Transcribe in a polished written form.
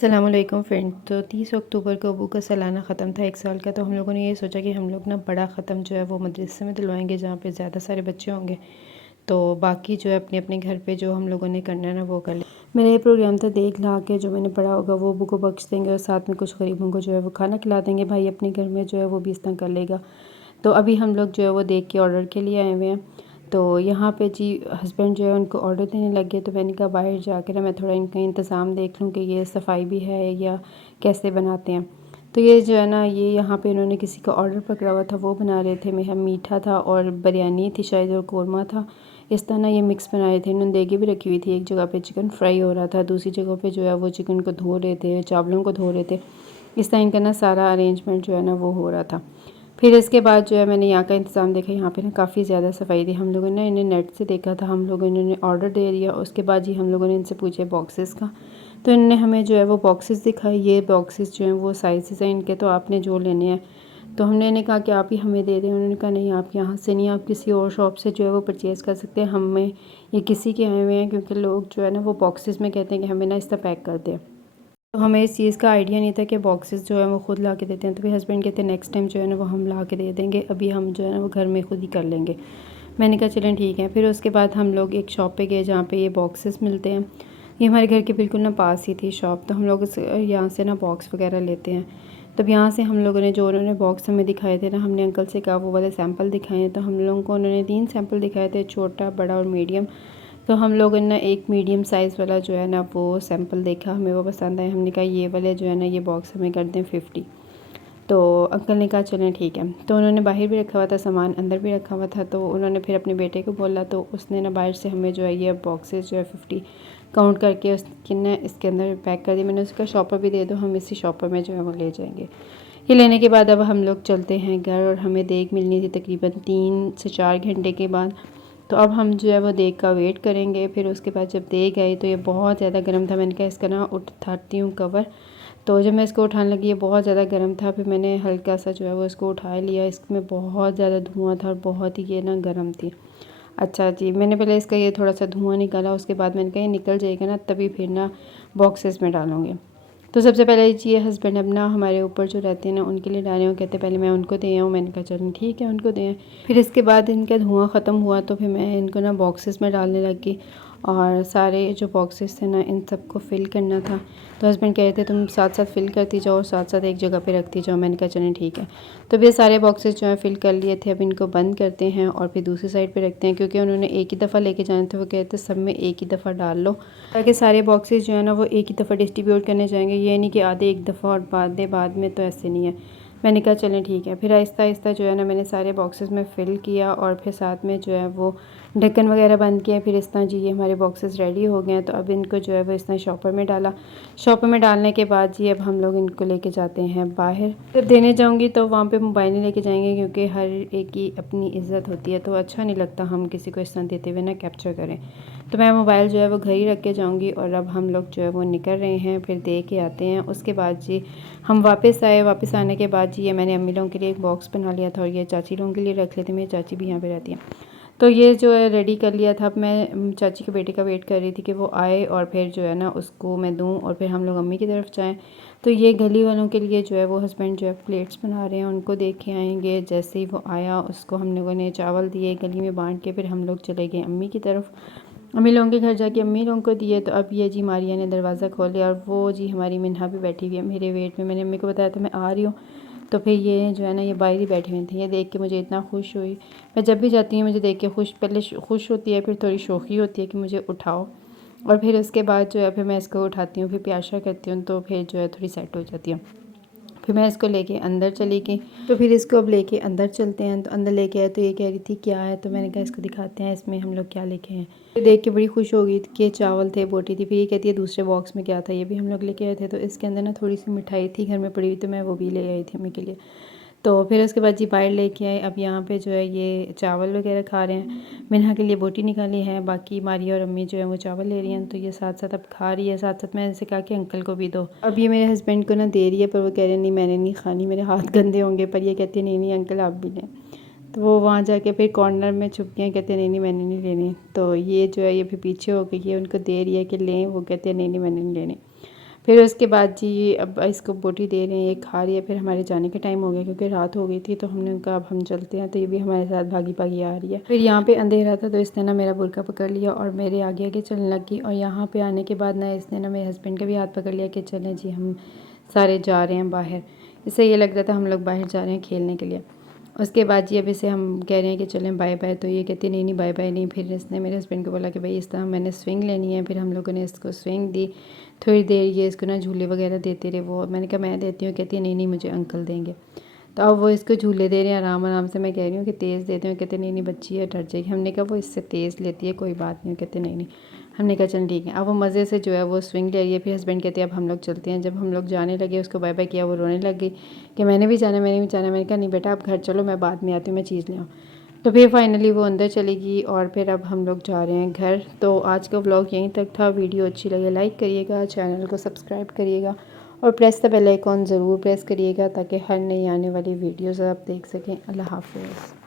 अस्सलामुअलैकुम फ्रेंड। तो 30 अक्टूबर को अबू का सालाना ख़त्म था 1 साल का। तो हम लोगों ने ये सोचा कि हम लोग ना बड़ा ख़त्म जो है वो मदरसे में दिलवाएंगे जहाँ पे ज़्यादा सारे बच्चे होंगे। तो बाकी जो है अपने अपने घर पे जो हम लोगों ने करना है ना वो कर ले। मेरा ये प्रोग्राम था देख ला के जो मैंने पढ़ा होगा वो अबू को बख्श देंगे और साथ में कुछ गरीबों को जो है वो खाना खिला देंगे। भाई अपने घर में जो है वो भी इस तरह कर लेगा। तो अभी हम लोग जो है वो देख के ऑर्डर के लिए आए हुए हैं। तो यहाँ पे जी हस्बैंड जो है उनको ऑर्डर देने लग गए। तो मैंने कहा बाहर जाकर ना मैं थोड़ा इनका इंतज़ाम देख लूँ कि ये सफाई भी है या कैसे बनाते हैं। तो ये जो है ना ये यहाँ पे इन्होंने किसी का ऑर्डर पकड़ा हुआ था वो बना रहे थे। मेरा मीठा था और बिरयानी थी शायद और कौरमा था। इस तरह ना ये मिक्स बना रहे थे। इन्होंने देगी भी रखी हुई थी। एक जगह पे चिकन फ्राई हो रहा था, दूसरी जगह पे जो है वो चिकन को धो रहे थे, चावलों को धो रहे थे। इस तरह इनका ना सारा अरेंजमेंट जो है ना वो हो रहा था। फिर इसके बाद जो है मैंने यहाँ का इंतज़ाम देखा। यहाँ पे ना काफ़ी ज़्यादा सफाई थी। हम लोगों ने इन्हें नेट से देखा था, हम लोगों ने ऑर्डर दे दिया। उसके बाद जी हम लोगों ने इनसे पूछे बॉक्सेस का। तो इन्होंने हमें जो है वो बॉक्सेस दिखाए। ये बॉक्सेस जो हैं वो साइज़ हैं इनके, तो आपने जो लेने हैं। तो हमने इन्हें कहा कि आप ही हमें दे दें। उन्होंने कहा नहीं, आप यहाँ से नहीं, आप किसी और शॉप से जो है वो परचेज़ कर सकते हैं। हमें ये किसी के आए हुए हैं क्योंकि लोग जो है ना वो बॉक्सेस में कहते हैं कि हमें ना इस तरह पैक कर दें। तो हमें इस चीज़ का आइडिया नहीं था कि बॉक्सेस जो है वो ख़ुद ला के देते हैं। तो फिर हस्बैंड कहते हैं नेक्स्ट टाइम जो है ना वो हम ला के दे देंगे, अभी हम जो है ना वो घर में ख़ुद ही कर लेंगे। मैंने कहा चलें ठीक है। फिर उसके बाद हम लोग एक शॉप पे गए जहाँ पे ये बॉक्सेस मिलते हैं। ये हमारे घर के बिल्कुल ना पास ही थी शॉप। तो हम लोग यहाँ से ना बॉक्स वगैरह लेते हैं। तब यहाँ से हम लोगों ने जो उन्होंने बॉक्स हमें दिखाए थे ना, हमने अंकल से कहा वो वाले सैंपल दिखाए। तो हम लोगों को उन्होंने 3 सैंपल दिखाए थे, छोटा, बड़ा और मीडियम। तो हम लोगों ने एक मीडियम साइज़ वाला जो है ना वो सैंपल देखा, हमें वो पसंद आया। हमने कहा ये वाले जो है ना ये बॉक्स हमें कर दें 50। तो अंकल ने कहा चलें ठीक है। तो उन्होंने बाहर भी रखा हुआ था सामान, अंदर भी रखा हुआ था। तो उन्होंने फिर अपने बेटे को बोला, तो उसने ना बाहर से हमें जो है ये बॉक्सेस जो है 50 काउंट करके उसकी ना इसके अंदर पैक कर दी। मैंने उसका शॉपर भी दे दो, हम इसी शॉपर में जो है वो ले जाएंगे। ये लेने के बाद अब हम लोग चलते हैं घर और हमें देख मिलनी थी तकरीबन 3 से 4 घंटे के बाद। तो अब हम जो है वो देग का वेट करेंगे। फिर उसके बाद जब देग आई तो ये बहुत ज़्यादा गर्म था। मैंने कहा इसका ना उठाती हूँ कवर। तो जब मैं इसको उठाने लगी ये बहुत ज़्यादा गर्म था। फिर मैंने हल्का सा जो है वो इसको उठा लिया। इसमें बहुत ज़्यादा धुआं था और बहुत ही ये ना गर्म थी। अच्छा जी, मैंने पहले इसका ये थोड़ा सा धुआं निकाला। उसके बाद मैंने कहा ये निकल जाएगा ना तभी फिर ना बॉक्सेस में डालूँगी। तो सबसे पहले जी हस्बैंड अब ना हमारे ऊपर जो रहते हैं ना उनके लिए डाले। वो कहते पहले मैं उनको दे आऊँ। मैंने कहा चलो ठीक है उनको दें। फिर इसके बाद इनका धुआं ख़त्म हुआ तो फिर मैं इनको ना बॉक्सेस में डालने लगी और सारे जो बॉक्सेस थे ना इन सबको फ़िल करना था। तो हस्बैंड कह रहे थे तुम साथ साथ फ़िल करती जाओ और साथ साथ एक जगह पे रखती जाओ। मैंने कहा चलें ठीक है। तो फिर सारे बॉक्सेस जो हैं फ़िल कर लिए थे। अब इनको बंद करते हैं और फिर दूसरी साइड पे रखते हैं क्योंकि उन्होंने एक ही दफ़ा लेके जाने थे। वो कहते सब में एक ही दफ़ा डाल लो ताकि सारे बॉक्सेस जो है ना वो एक ही दफ़ा डिस्ट्रीब्यूट करने जाएंगे। ये नहीं कि आधे एक दफ़ा और बाद में, तो ऐसे नहीं है। मैंने कहा चलें ठीक है। फिर आहिस्ता आहिस्ता जो है ना मैंने सारे बॉक्सेस में फ़िल किया और फिर साथ में जो है वो ढक्कन वगैरह बंद किया। फिर इस तरह जी ये हमारे बॉक्सेस रेडी हो गए हैं। तो अब इनको जो है वो इस तरह शॉपर में डाला। शॉपर में डालने के बाद जी अब हम लोग इनको लेके जाते हैं बाहर। जब देने जाऊंगी तो वहाँ पे मोबाइल नहीं लेके जाएंगे क्योंकि हर एक की अपनी इज़्ज़त होती है। तो अच्छा नहीं लगता हम किसी को इस तरह देते हुए ना कैप्चर करें। तो मैं मोबाइल जो है वो घर ही रख के जाऊँगी। और अब हम लोग जो है वो निकल रहे हैं, फिर दे के आते हैं। उसके बाद जी हम वापस आए। वापस आने के बाद जी ये मैंने अम्मी लोगों के लिए एक बॉक्स बना लिया था और ये चाची लोगों के लिए रख लेते। मेरी चाची भी यहाँ पे रहती हैं। तो ये जो है रेडी कर लिया था। अब मैं चाची के बेटे का वेट कर रही थी कि वो आए और फिर जो है ना उसको मैं दूँ और फिर हम लोग अम्मी की तरफ जाएँ। तो ये गली वालों के लिए जो है वो हस्बैंड जो है प्लेट्स बना रहे हैं, उनको देख के आएँगे। जैसे ही वो आया उसको हम लोगों ने चावल दिए गली में बाँट के। फिर हम लोग चले गए अम्मी की तरफ। अम्मी लोगों के घर जाके अम्मी लोगों को दिए। तो अब ये जी मारिया ने दरवाज़ा खोल लिया और वो जी हमारी मिन्हा भी बैठी हुई है मेरे वेट में। मैंने अम्मी को बताया था मैं आ रही हूँ। तो फिर ये जो है ना ये बाहर ही बैठी हुई थी। ये देख के मुझे इतना खुश हुई। मैं जब भी जाती हूँ मुझे देख के पहले खुश होती है, फिर थोड़ी शौक़ी होती है कि मुझे उठाओ। और फिर उसके बाद जो है फिर मैं इसको उठाती हूँ, फिर प्याशा करती हूँ। तो फिर जो है थोड़ी सेट हो जाती है। फिर मैं इसको लेके अंदर चली गई। तो फिर इसको अब लेके अंदर चलते हैं। तो अंदर लेके आए तो ये कह रही थी क्या है। तो मैंने कहा इसको दिखाते हैं इसमें हम लोग क्या लेके आए। तो देख के बड़ी खुश हो गई कि चावल थे, बोटी थी। फिर ये कहती है दूसरे बॉक्स में क्या था, ये भी हम लोग लेके आए थे। तो इसके अंदर ना थोड़ी सी मिठाई थी घर में पड़ी हुई, तो मैं वो भी ले आई थी अम्मी के लिए। तो फिर उसके बाद जी बाहर लेके आए। अब यहाँ पे जो है ये चावल वगैरह खा रहे हैं। मिन्हा के लिए बोटी निकाली है, बाकी मारिया और अम्मी जो है वो चावल ले रही हैं। तो ये साथ साथ अब खा रही है। साथ साथ मैंने इनसे कहा कि अंकल को भी दो। अब ये मेरे हस्बैंड को ना दे रही है पर वो कह रहे हैं नहीं मैंने नहीं खानी, मेरे हाथ गंदे होंगे। पर ये कहते हैं नहीं नहीं अंकल आप भी लें। तो वो वहाँ जाके फिर कॉर्नर में छुप गए, कहते हैं नहीं नहीं मैंने नहीं लेनी। तो ये जो है ये फिर पीछे हो गई है, उनको दे रही है कि लें। वो कहते हैं नहीं नहीं मैंने नहीं लेनी। फिर उसके बाद जी अब इसको बोटी दे रहे हैं, ये खा रही है। फिर हमारे जाने का टाइम हो गया क्योंकि रात हो गई थी, तो हमने कहा अब हम चलते हैं। तो ये भी हमारे साथ भागी भागी आ रही है। फिर यहाँ पे अंधेरा था तो इसने ना मेरा बुर्का पकड़ लिया और मेरे आगे आगे चलने लगी। और यहाँ पे आने के बाद ना इसने ना मेरे हस्बैंड का भी हाथ पकड़ लिया कि चलें जी हम सारे जा रहे हैं बाहर। इससे ये लग रहा था हम लोग बाहर जा रहे हैं खेलने के लिए। उसके बाद जी अब इसे हम कह रहे हैं कि चलें बाय बाय, तो ये कहती नहीं नहीं बाय बाय नहीं। फिर इसने मेरे हस्बैंड को बोला कि भाई इस तरह मैंने स्विंग लेनी है। फिर हम लोगों ने इसको स्विंग दी। थोड़ी देर ये इसको ना झूले वगैरह देते रहे। वो मैंने कहा मैं देती हूँ, कहती है नहीं नहीं मुझे अंकल देंगे। तो अब वो इसको झूले दे रहे हैं आराम आराम से। मैं कह रही हूँ कि तेज़ देते हैं, कहते नहीं नहीं बच्ची है डर जाएगी। हमने कहा वो इससे तेज़ लेती है कोई बात नहीं, कहते नहीं नहीं। हमने कहा चल ठीक है। अब वो मज़े से जो है वो स्विंग ले रही है। फिर हस्बैंड कहते हैं अब हम लोग चलते हैं। जब हम लोग जाने लगे उसको बाय बाय किया, वो रोने लग गई कि मैंने भी जाना मैंने भी जाना। मैंने कहा नहीं बेटा आप घर चलो, मैं बाद में आती हूँ, मैं चीज़ ले आऊँ। तो फिर फाइनली वो अंदर चली गई और फिर अब हम लोग जा रहे हैं घर। तो आज का व्लॉग यहीं तक था। वीडियो अच्छी लगे लाइक करिएगा, चैनल को सब्सक्राइब करिएगा और प्रेस द बेल आइकॉन ज़रूर प्रेस करिएगा ताकि हर नई आने वाली वीडियोज़ आप देख सकें। अल्लाह हाफ़िज़।